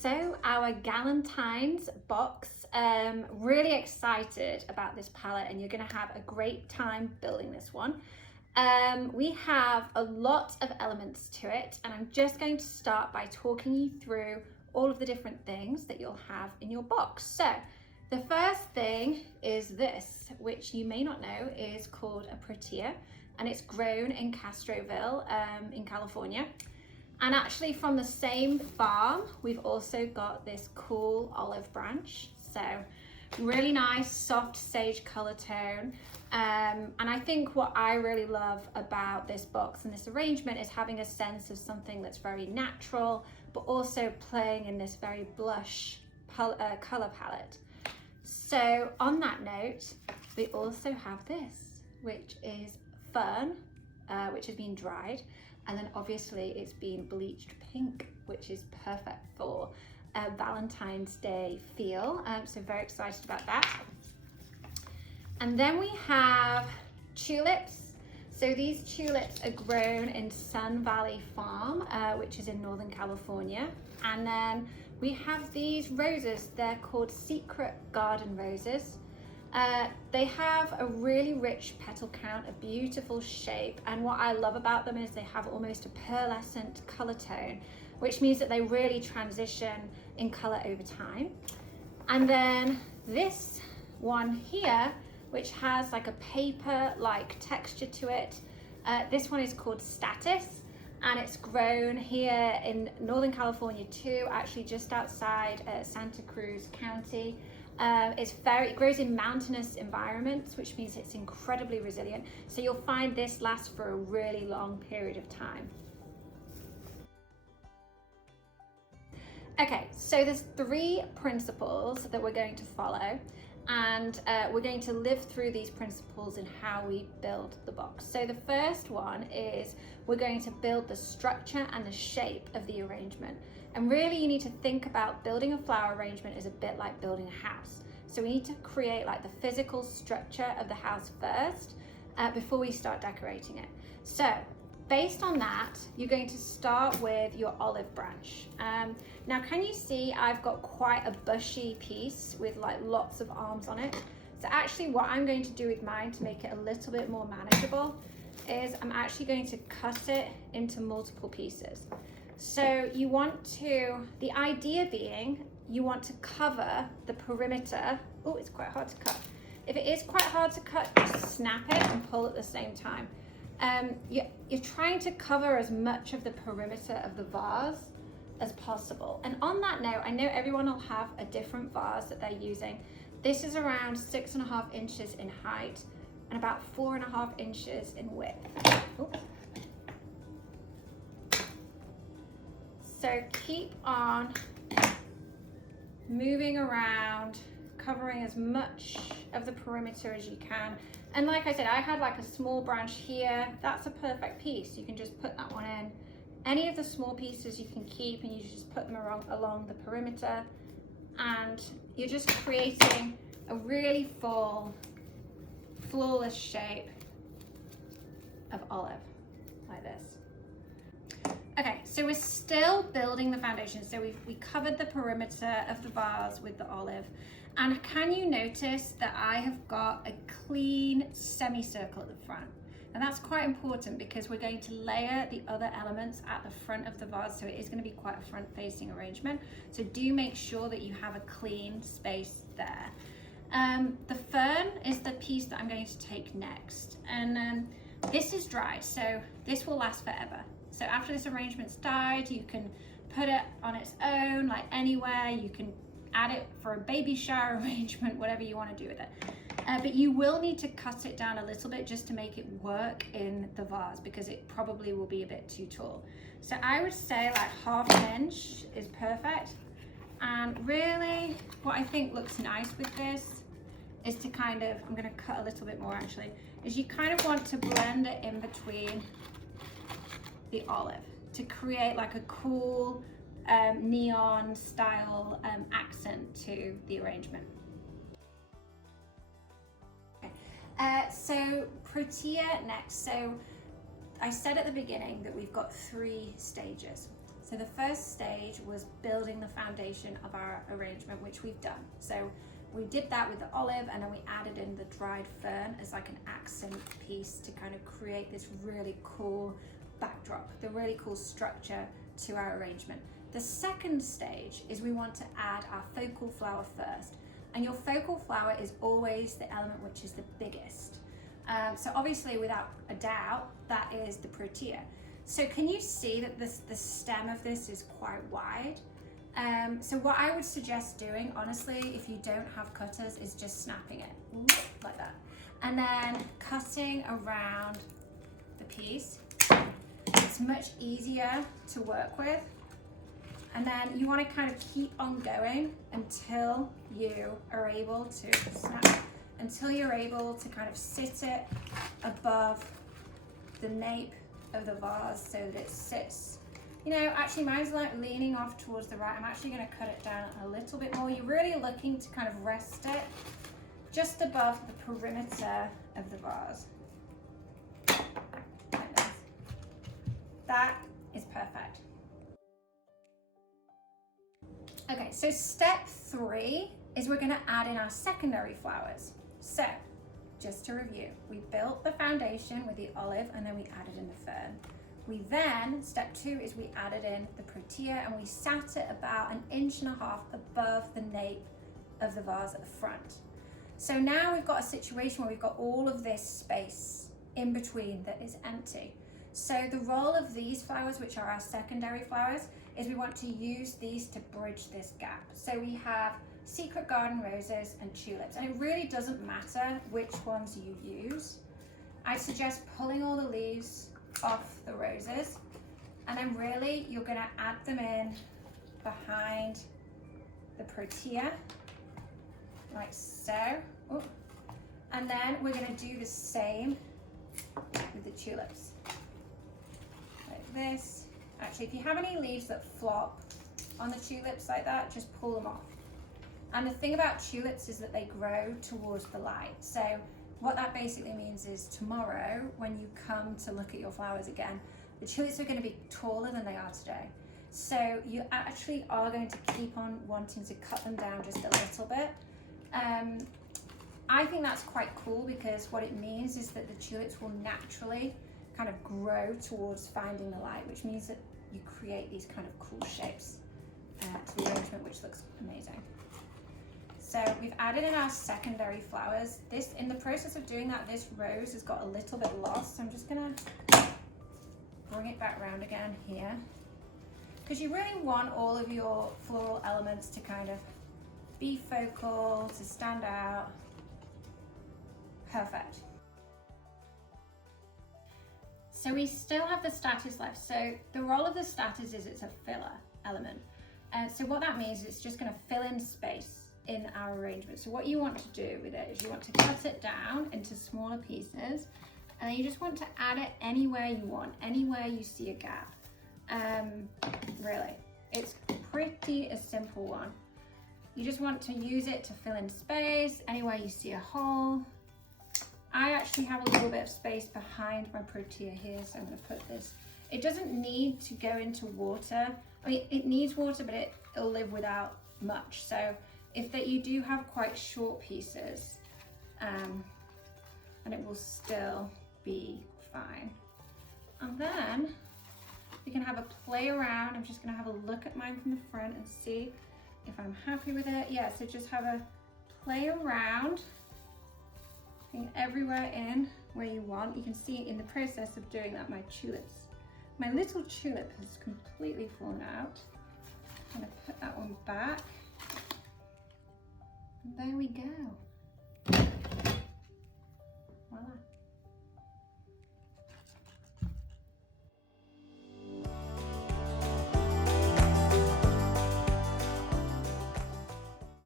So our Valentine's box, really excited about this palette and you're gonna have a great time building this one. We have a lot of elements to it and I'm just going to start by talking you through all of the different things that you'll have in your box. So the first thing is this, which you may not know is called a protea, and it's grown in Castroville in California. And actually from the same farm, we've also got this cool olive branch. So really nice, soft sage color tone. And I think what I really love about this box and this arrangement is having a sense of something that's very natural, but also playing in this very blush color palette. So on that note, we also have this, which is fern, which has been dried. And then obviously it's been bleached pink, which is perfect for a Valentine's Day feel. So very excited about that. And then we have tulips. So these tulips are grown in Sun Valley Farm, which is in Northern California. And then we have these roses. They're called Secret Garden Roses. They have a really rich petal count, a beautiful shape, and what I love about them is they have almost a pearlescent color tone, which means that they really transition in color over time. And then this one here, which has like a paper-like texture to it, this one is called Status, and it's grown here in Northern California too, actually just outside Santa Cruz County. It grows in mountainous environments, which means it's incredibly resilient. So you'll find this lasts for a really long period of time. Okay, so there's 3 principles that we're going to follow, and we're going to live through these principles in how we build the box. So the first one is we're going to build the structure and the shape of the arrangement. And really you need to think about building a flower arrangement is a bit like building a house. So we need to create like the physical structure of the house first before we start decorating it. So based on that, you're going to start with your olive branch. Now can you see I've got quite a bushy piece with like lots of arms on it. So actually what I'm going to do with mine to make it a little bit more manageable is I'm actually going to cut it into multiple pieces. So you want to, the idea being, you want to cover the perimeter. Oh, it's quite hard to cut. If it is quite hard to cut, just snap it and pull at the same time. You're trying to cover as much of the perimeter of the vase as possible. And on that note, I know everyone will have a different vase that they're using. This is around 6.5 inches in height and about 4.5 inches in width. Oops. So keep on moving around, covering as much of the perimeter as you can. And like I said, I had like a small branch here. That's a perfect piece. You can just put that one in. Any of the small pieces you can keep and you just put them along the perimeter. And you're just creating a really full, flawless shape of olive, like this. Okay, so we're still building the foundation. So we covered the perimeter of the vase with the olive. And can you notice that I have got a clean semicircle at the front? And that's quite important because we're going to layer the other elements at the front of the vase. So it is going to be quite a front-facing arrangement. So do make sure that you have a clean space there. The fern is the piece that I'm going to take next. And this is dried, so this will last forever. So after this arrangement's dyed, you can put it on its own, like anywhere. You can add it for a baby shower arrangement, whatever you want to do with it. But you will need to cut it down a little bit just to make it work in the vase because it probably will be a bit too tall. So I would say like 1/2 inch is perfect. And really what I think looks nice with this is to kind of, I'm going to cut a little bit more actually, is you kind of want to blend it in between the olive to create like a cool neon style accent to the arrangement. Okay. So protea next. So I said at the beginning that we've got 3 stages. So the first stage was building the foundation of our arrangement, which we've done. So we did that with the olive, and then we added in the dried fern as like an accent piece to kind of create this really cool backdrop, the really cool structure to our arrangement. The second stage is we want to add our focal flower first. And your focal flower is always the element which is the biggest. So obviously, without a doubt, that is the protea. So can you see that the stem of this is quite wide? So what I would suggest doing, honestly, if you don't have cutters, is just snapping it like that. And then cutting around the piece. It's much easier to work with. And then you want to kind of keep on going until you are able to snap, until you're able to kind of sit it above the nape of the vase so that it sits. You know, actually mine's like leaning off towards the right. I'm actually going to cut it down a little bit more. You're really looking to kind of rest it just above the perimeter of the vase. Like this. That is perfect. Okay, so step 3 is we're going to add in our secondary flowers. So, just to review, we built the foundation with the olive and then we added in the fern. We then, step 2 is we added in the protea and we sat it about 1.5 inches above the nape of the vase at the front. So now we've got a situation where we've got all of this space in between that is empty. So the role of these flowers, which are our secondary flowers, is we want to use these to bridge this gap. So we have secret garden roses and tulips, and it really doesn't matter which ones you use. I suggest pulling all the leaves off the roses, and then really you're going to add them in behind the protea, like so. Ooh. And then we're going to do the same with the tulips, like this. Actually, if you have any leaves that flop on the tulips like that, just pull them off. And the thing about tulips is that they grow towards the light. So what that basically means is tomorrow, when you come to look at your flowers again, the tulips are going to be taller than they are today. So you actually are going to keep on wanting to cut them down just a little bit. I think that's quite cool because what it means is that the tulips will naturally kind of grow towards finding the light, which means that you create these kind of cool shapes to the arrangement, which looks amazing. So we've added in our secondary flowers. This, in the process of doing that, this rose has got a little bit lost. So I'm just gonna bring it back around again here, because you really want all of your floral elements to kind of be focal, to stand out. Perfect. So we still have the status left. So the role of the status is it's a filler element. So what that means is it's just going to fill in space in our arrangement. So what you want to do with it is you want to cut it down into smaller pieces, and then you just want to add it anywhere you want, anywhere you see a gap. Really, it's pretty a simple one. You just want to use it to fill in space anywhere you see a hole. I actually have a little bit of space behind my protea here, so I'm going to put this. It doesn't need to go into water. I mean, it needs water, but it'll live without much. So if that you do have quite short pieces, and it will still be fine. And then we can have a play around. I'm just going to have a look at mine from the front and see if I'm happy with it. Yeah, so just have a play around. Everywhere in where you want. You can see in the process of doing that, my little tulip has completely fallen out. I'm going to put that one back. And there we go.